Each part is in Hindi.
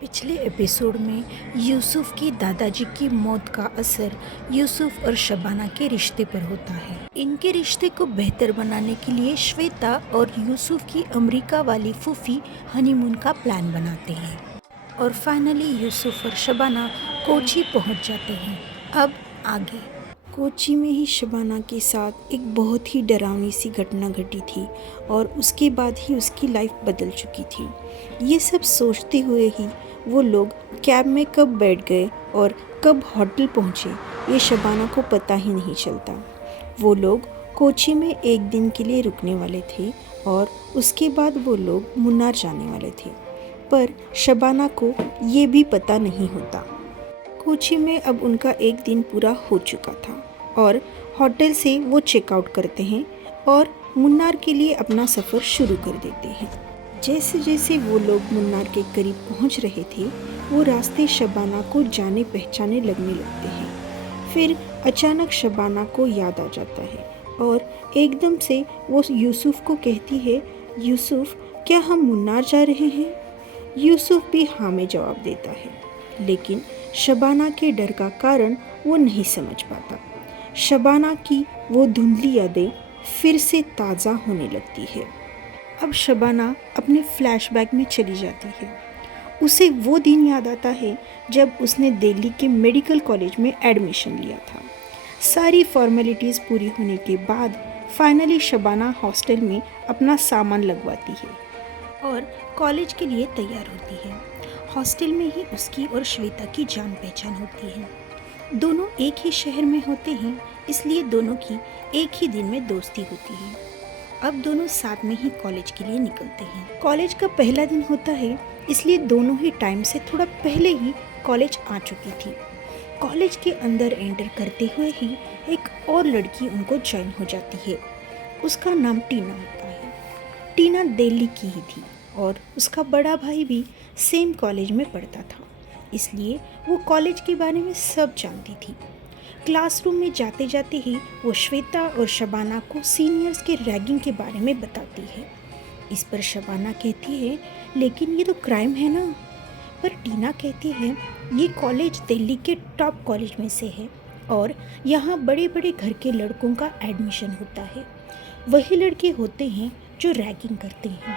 पिछले एपिसोड में यूसुफ की दादाजी की मौत का असर यूसुफ और शबाना के रिश्ते पर होता है। इनके रिश्ते को बेहतर बनाने के लिए श्वेता और यूसुफ की अमेरिका वाली फूफी हनीमून का प्लान बनाते हैं और फाइनली यूसुफ और शबाना कोची पहुंच जाते हैं। अब आगे कोची में ही शबाना के साथ एक बहुत ही डरावनी सी घटना घटी थी और उसके बाद ही उसकी लाइफ बदल चुकी थी। ये सब सोचते हुए ही वो लोग कैब में कब बैठ गए और कब होटल पहुँचे ये शबाना को पता ही नहीं चलता। वो लोग कोची में एक दिन के लिए रुकने वाले थे और उसके बाद वो लोग मुन्नार जाने वाले थे, पर शबाना को ये भी पता नहीं होता। कोची में अब उनका एक दिन पूरा हो चुका था और होटल से वो चेकआउट करते हैं और मुन्नार के लिए अपना सफ़र शुरू कर देते हैं। जैसे जैसे वो लोग मुन्नार के करीब पहुंच रहे थे, वो रास्ते शबाना को जाने पहचाने लगने लगते हैं। फिर अचानक शबाना को याद आ जाता है और एकदम से वो यूसुफ को कहती है, यूसुफ क्या हम मुन्नार जा रहे हैं? यूसुफ भी हाँ में जवाब देता है, लेकिन शबाना के डर का कारण वो नहीं समझ पाता। शबाना की वो धुंधली यादें फिर से ताज़ा होने लगती है। अब शबाना अपने फ्लैशबैक में चली जाती है। उसे वो दिन याद आता है जब उसने दिल्ली के मेडिकल कॉलेज में एडमिशन लिया था। सारी फॉर्मेलिटीज़ पूरी होने के बाद फाइनली शबाना हॉस्टल में अपना सामान लगवाती है और कॉलेज के लिए तैयार होती है। हॉस्टल में ही उसकी और श्वेता की जान पहचान होती है। दोनों एक ही शहर में होते हैं, इसलिए दोनों की एक ही दिन में दोस्ती होती है। अब दोनों साथ में ही कॉलेज के लिए निकलते हैं। कॉलेज का पहला दिन होता है, इसलिए दोनों ही टाइम से थोड़ा पहले ही कॉलेज आ चुकी थी। कॉलेज के अंदर एंटर करते हुए ही एक और लड़की उनको ज्वाइन हो जाती है। उसका नाम टीना होता है। टीना दिल्ली की ही थी और उसका बड़ा भाई भी सेम कॉलेज में पढ़ता था, इसलिए वो कॉलेज के बारे में सब जानती थी। क्लासरूम में जाते जाते ही वो श्वेता और शबाना को सीनियर्स के रैगिंग के बारे में बताती है। इस पर शबाना कहती है, लेकिन ये तो क्राइम है ना। पर टीना कहती है, ये कॉलेज दिल्ली के टॉप कॉलेज में से है और यहाँ बड़े बड़े घर के लड़कों का एडमिशन होता है। वही लड़के होते हैं जो रैगिंग करते हैं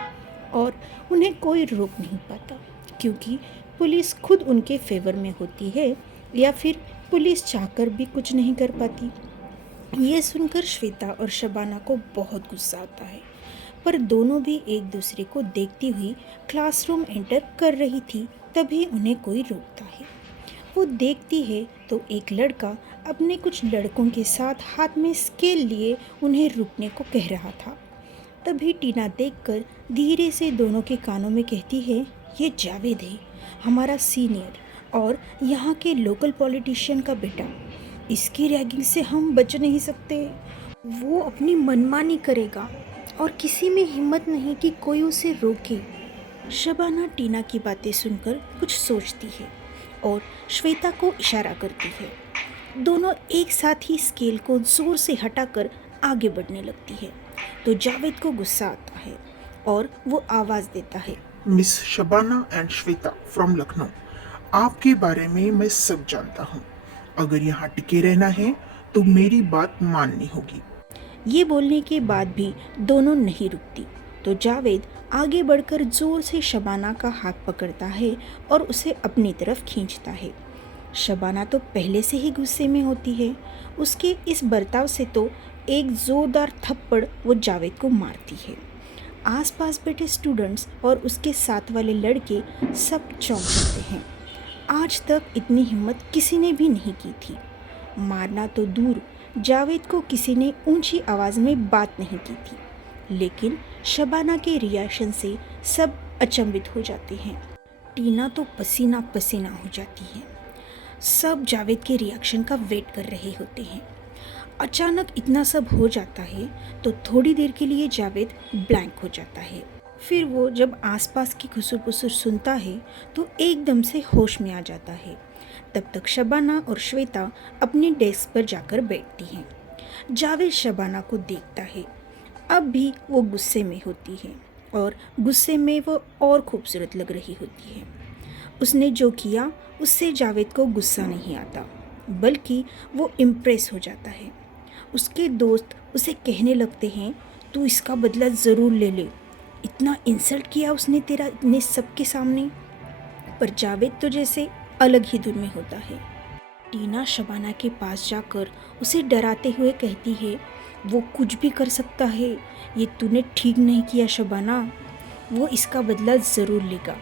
और उन्हें कोई रोक नहीं पाता, क्योंकि पुलिस खुद उनके फेवर में होती है या फिर पुलिस चाहकर भी कुछ नहीं कर पाती। ये सुनकर श्वेता और शबाना को बहुत गुस्सा आता है, पर दोनों भी एक दूसरे को देखती हुई क्लासरूम एंटर कर रही थी, तभी उन्हें कोई रोकता है। वो देखती है तो एक लड़का अपने कुछ लड़कों के साथ हाथ में स्केल लिए उन्हें रुकने को कह रहा था। तभी टीना देखकर धीरे से दोनों के कानों में कहती है, ये जावेद है, हमारा सीनियर और यहाँ के लोकल पॉलिटिशियन का बेटा। इसकी रैगिंग से हम बच नहीं सकते। वो अपनी मनमानी करेगा और किसी में हिम्मत नहीं कि कोई उसे रोके। शबाना टीना की बातें सुनकर कुछ सोचती है और श्वेता को इशारा करती है। दोनों एक साथ ही स्केल को जोर से हटाकर आगे बढ़ने लगती है, तो जावेद को गुस्सा आता है और वो आवाज़ देता है, miss Shabana and Shweta from Lucknow, आपके बारे में मैं सब जानता हूँ। अगर यहाँ टिके रहना है तो मेरी बात माननी होगी। ये बोलने के बाद भी दोनों नहीं रुकती, तो जावेद आगे बढ़कर जोर से शबाना का हाथ पकड़ता है और उसे अपनी तरफ खींचता है। शबाना तो पहले से ही गुस्से में होती है। उसके इस बर्ताव से तो एक ज़ोरदार थप्पड़ वो जावेद को मारती है। आसपास बैठे स्टूडेंट्स और उसके साथ वाले लड़के सब चौंक जाते हैं। आज तक इतनी हिम्मत किसी ने भी नहीं की थी। मारना तो दूर, जावेद को किसी ने ऊंची आवाज़ में बात नहीं की थी, लेकिन शबाना के रिएक्शन से सब अचंभित हो जाते हैं। टीना तो पसीना पसीना हो जाती है। सब जावेद के रिएक्शन का वेट कर रहे होते हैं। अचानक इतना सब हो जाता है तो थोड़ी देर के लिए जावेद ब्लैंक हो जाता है। फिर वो जब आसपास की खुसुर-पुसुर सुनता है तो एकदम से होश में आ जाता है। तब तक शबाना और श्वेता अपनी डेस्क पर जाकर बैठती हैं। जावेद शबाना को देखता है। अब भी वो गुस्से में होती है और गुस्से में वो और खूबसूरत लग रही होती है। उसने जो किया उससे जावेद को गुस्सा नहीं आता, बल्कि वो इम्प्रेस हो जाता है। उसके दोस्त उसे कहने लगते हैं, तू इसका बदला ज़रूर ले ले, इतना इंसल्ट किया उसने तेरा इतने सबके सामने। पर जावेद तो जैसे अलग ही धुन में होता है। टीना शबाना के पास जाकर उसे डराते हुए कहती है, वो कुछ भी कर सकता है, ये तूने ठीक नहीं किया शबाना, वो इसका बदला ज़रूर लेगा।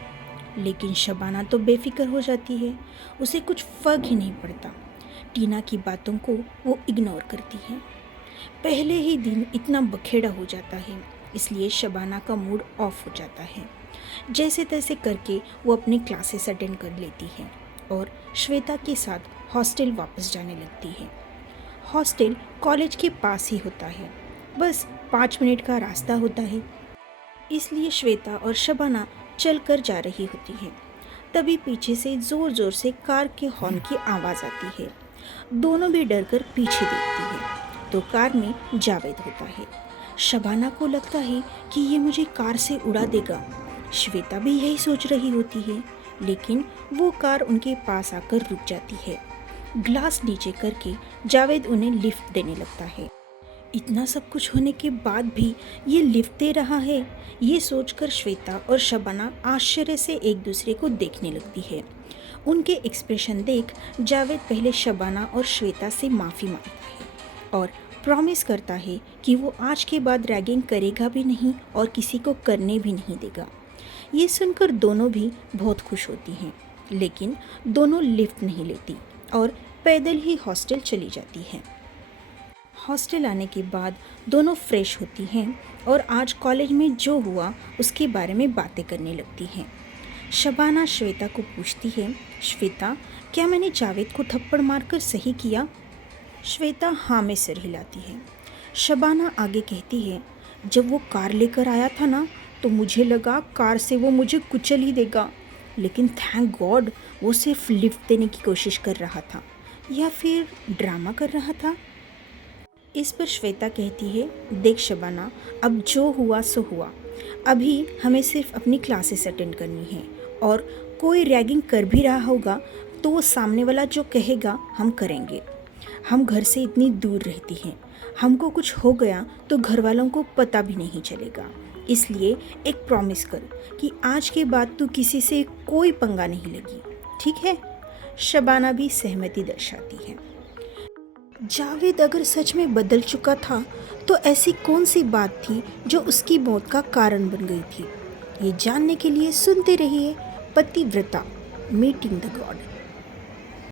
लेकिन शबाना तो बेफिक्र हो जाती है, उसे कुछ फ़र्क ही नहीं पड़ता। टीना की बातों को वो इग्नोर करती है। पहले ही दिन इतना बखेड़ा हो जाता है, इसलिए शबाना का मूड ऑफ हो जाता है। जैसे तैसे करके वो अपनी क्लासेस अटेंड कर लेती है और श्वेता के साथ हॉस्टल वापस जाने लगती है। हॉस्टल कॉलेज के पास ही होता है, बस 5 मिनट का रास्ता होता है, इसलिए श्वेता और शबाना चल कर जा रही होती है। तभी पीछे से ज़ोर ज़ोर से कार के हॉर्न की आवाज़ आती है। दोनों भी डर कर पीछे देखती है तो कार में जावेद होता है। शबाना को लगता है कि ये मुझे कार से उड़ा देगा। श्वेता भी यही सोच रही होती है, लेकिन वो कार उनके पास आकर रुक जाती है। ग्लास नीचे करके जावेद उन्हें लिफ्ट देने लगता है। इतना सब कुछ होने के बाद भी ये लिफ्ट दे रहा है, ये सोचकर श्वेता और शबाना आश्चर्य से एक दूसरे को देखने लगती है। उनके एक्सप्रेशन देख जावेद पहले शबाना और श्वेता से माफ़ी मांगता है और प्रॉमिस करता है कि वो आज के बाद रैगिंग करेगा भी नहीं और किसी को करने भी नहीं देगा। ये सुनकर दोनों भी बहुत खुश होती हैं, लेकिन दोनों लिफ्ट नहीं लेती और पैदल ही हॉस्टल चली जाती हैं। हॉस्टल आने के बाद दोनों फ्रेश होती हैं और आज कॉलेज में जो हुआ उसके बारे में बातें करने लगती हैं। शबाना श्वेता को पूछती है, श्वेता, क्या मैंने जावेद को थप्पड़ मारकर सही किया? श्वेता हाँ में सिर हिलाती है। शबाना आगे कहती है, जब वो कार लेकर आया था ना, तो मुझे लगा कार से वो मुझे कुचल ही देगा, लेकिन थैंक गॉड वो सिर्फ लिफ्ट देने की कोशिश कर रहा था, या फिर ड्रामा कर रहा था। इस पर श्वेता कहती है, देख शबाना, अब जो हुआ सो हुआ, अभी हमें सिर्फ अपनी क्लासेस अटेंड करनी है और कोई रैगिंग कर भी रहा होगा तो वो सामने वाला जो कहेगा हम करेंगे। हम घर से इतनी दूर रहती हैं, हमको कुछ हो गया तो घर वालों को पता भी नहीं चलेगा, इसलिए एक प्रॉमिस कर कि आज के बाद तू किसी से कोई पंगा नहीं लगी, ठीक है? शबाना भी सहमति दर्शाती है। जावेद अगर सच में बदल चुका था तो ऐसी कौन सी बात थी जो उसकी मौत का कारण बन गई थी? ये जानने के लिए सुनते रहिए पतिव्रता मीटिंग द गॉड।